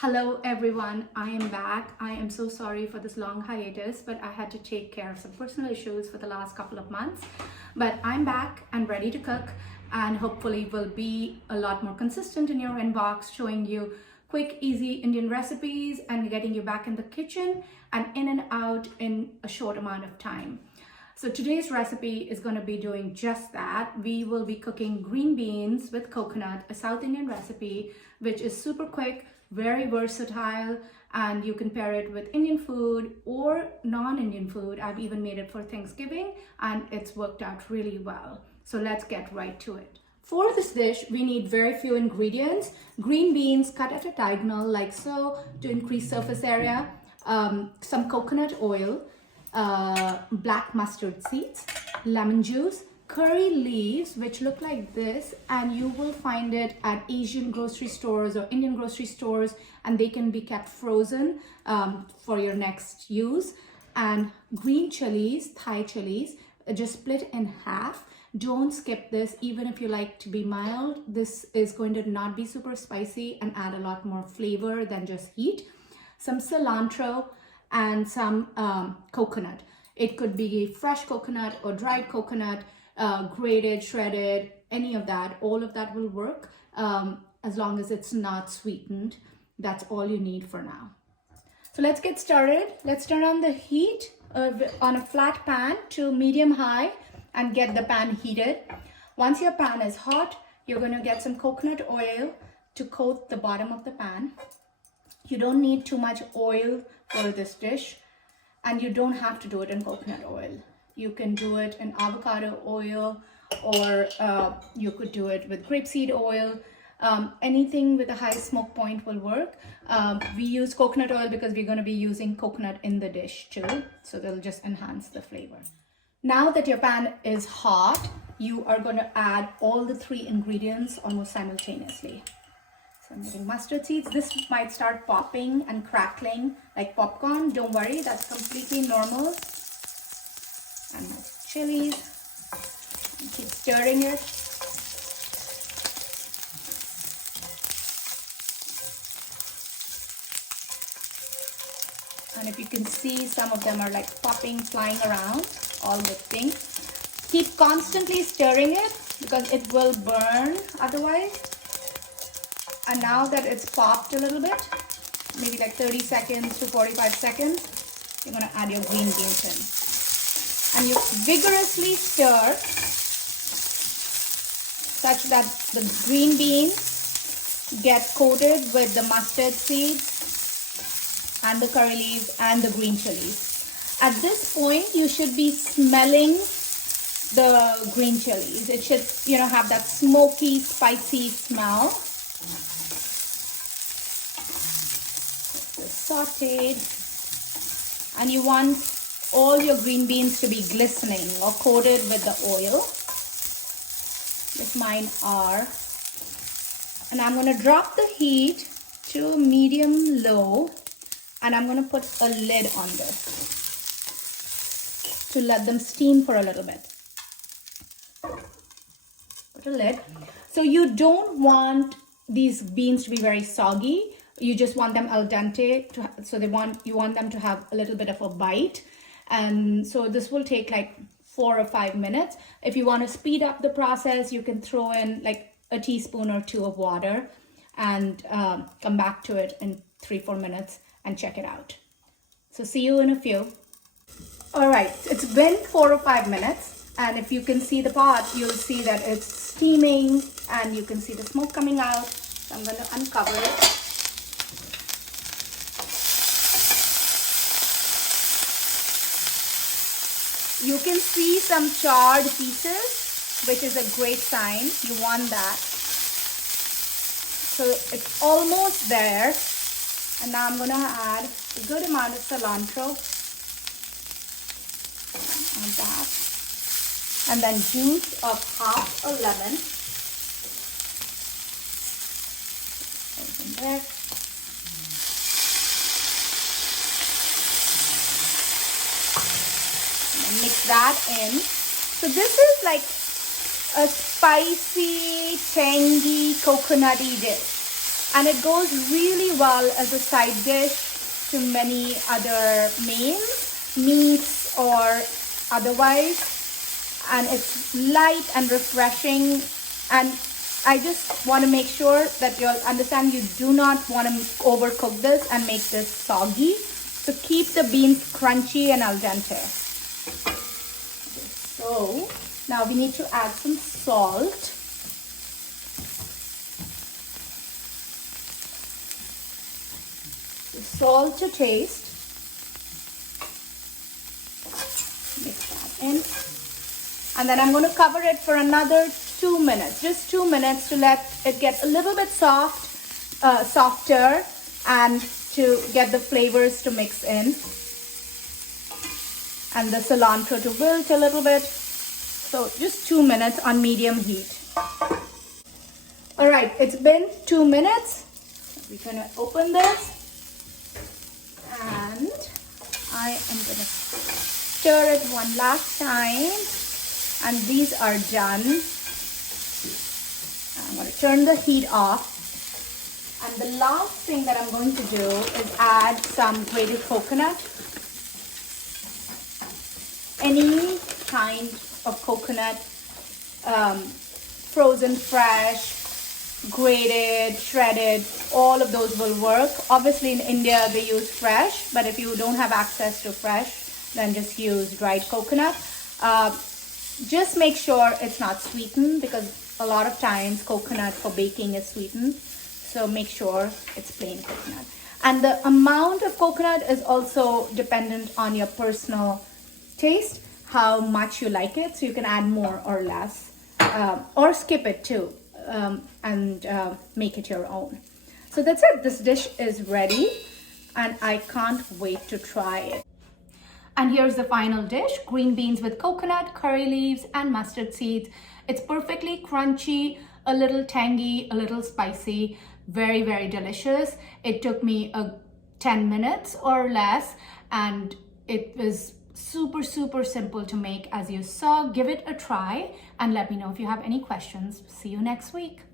Hello everyone, I am back. I am so sorry for this long hiatus, but I had to take care of some personal issues for the last couple of months. But I'm back and ready to cook, and hopefully will be a lot more consistent in your inbox, showing you quick, easy Indian recipes and getting you back in the kitchen and in and out in a short amount of time. So today's recipe is going to be doing just that. We will be cooking green beans with coconut, a South Indian recipe, which is super quick, very versatile, and you can pair it with Indian food or non-Indian food. I've even made it for Thanksgiving and it's worked out really well. So let's get right to it. For this dish, we need very few ingredients. Green beans cut at a diagonal like so to increase surface area, some coconut oil, black mustard seeds, lemon juice, curry leaves, which look like this, and you will find it at Asian grocery stores or Indian grocery stores, and they can be kept frozen for your next use. And green chilies, Thai chilies, just split in half. Don't skip this, even if you like to be mild. This is going to not be super spicy and add a lot more flavor than just heat. Some cilantro and some coconut. It could be fresh coconut or dried coconut, grated, shredded, any of that. All of that will work as long as it's not sweetened. That's all you need for now. So let's get started. Let's turn on the heat on a flat pan to medium high and get the pan heated. Once your pan is hot, you're going to get some coconut oil to coat the bottom of the pan. You don't need too much oil for this dish, and you don't have to do it in coconut oil. You can do it in avocado oil, or you could do it with grapeseed oil. Anything with a high smoke point will work. We use coconut oil because we're going to be using coconut in the dish too, so they'll just enhance the flavor. Now that your pan is hot, you are going to add all the three ingredients almost simultaneously. So I'm getting mustard seeds. This might start popping and crackling like popcorn. Don't worry, that's completely normal. And my chilies. And keep stirring it. And if you can see, some of them are like popping, flying around, all good things. Keep constantly stirring it because it will burn otherwise. And now that it's popped a little bit, maybe like 30 seconds to 45 seconds, you're going to add your green beans in. And you vigorously stir such that the green beans get coated with the mustard seeds and the curry leaves and the green chilies. At this point, you should be smelling the green chilies. It should, have that smoky, spicy smell. Sauteed, and you want all your green beans to be glistening or coated with the oil. If mine are. And I'm going to drop the heat to medium low, and I'm going to put a lid on this to let them steam for a little bit. Put a lid. So you don't want these beans to be very soggy. You just want them al dente, you want them to have a little bit of a bite. And so this will take like 4 or 5 minutes. If you want to speed up the process, you can throw in like a teaspoon or 2 of water and come back to it in 3-4 minutes and check it out. So see you in a few. All right, it's been 4 or 5 minutes. And if you can see the pot, you'll see that it's steaming and you can see the smoke coming out. So I'm going to uncover it. You can see some charred pieces, which is a great sign. You want that. So it's almost there. And now I'm going to add a good amount of cilantro. Add that. And then juice of half a lemon. Open there. Mix that in. So this is like a spicy, tangy, coconutty dish. And it goes really well as a side dish to many other mains, meats or otherwise. And it's light and refreshing. And I just want to make sure that you'll understand you do not want to overcook this and make this soggy. So keep the beans crunchy and al dente. So now we need to add some salt. Salt to taste. Mix that in. And then I'm going to cover it for another 2 minutes, just 2 minutes, to let it get a little bit softer, and to get the flavors to mix in. And the cilantro to wilt a little bit. So just 2 minutes on medium heat. All right, it's been 2 minutes. We're going to open this. And I am going to stir it one last time. And these are done. I'm going to turn the heat off. And the last thing that I'm going to do is add some grated coconut. Any kind of coconut, frozen, fresh, grated, shredded, all of those will work. Obviously in India they use fresh, but if you don't have access to fresh, then just use dried coconut. Just make sure it's not sweetened, because a lot of times coconut for baking is sweetened. So make sure it's plain coconut. And the amount of coconut is also dependent on your personal taste, how much you like it. So you can add more or less, or skip it too, and make it your own. So that's it. This dish is ready and I can't wait to try it. And here's the final dish: green beans with coconut, curry leaves, and mustard seeds. It's perfectly crunchy, a little tangy, a little spicy, very, very delicious. It took me 10 minutes or less, and it was super, super simple to make, as you saw. Give it a try and let me know if you have any questions. See you next week.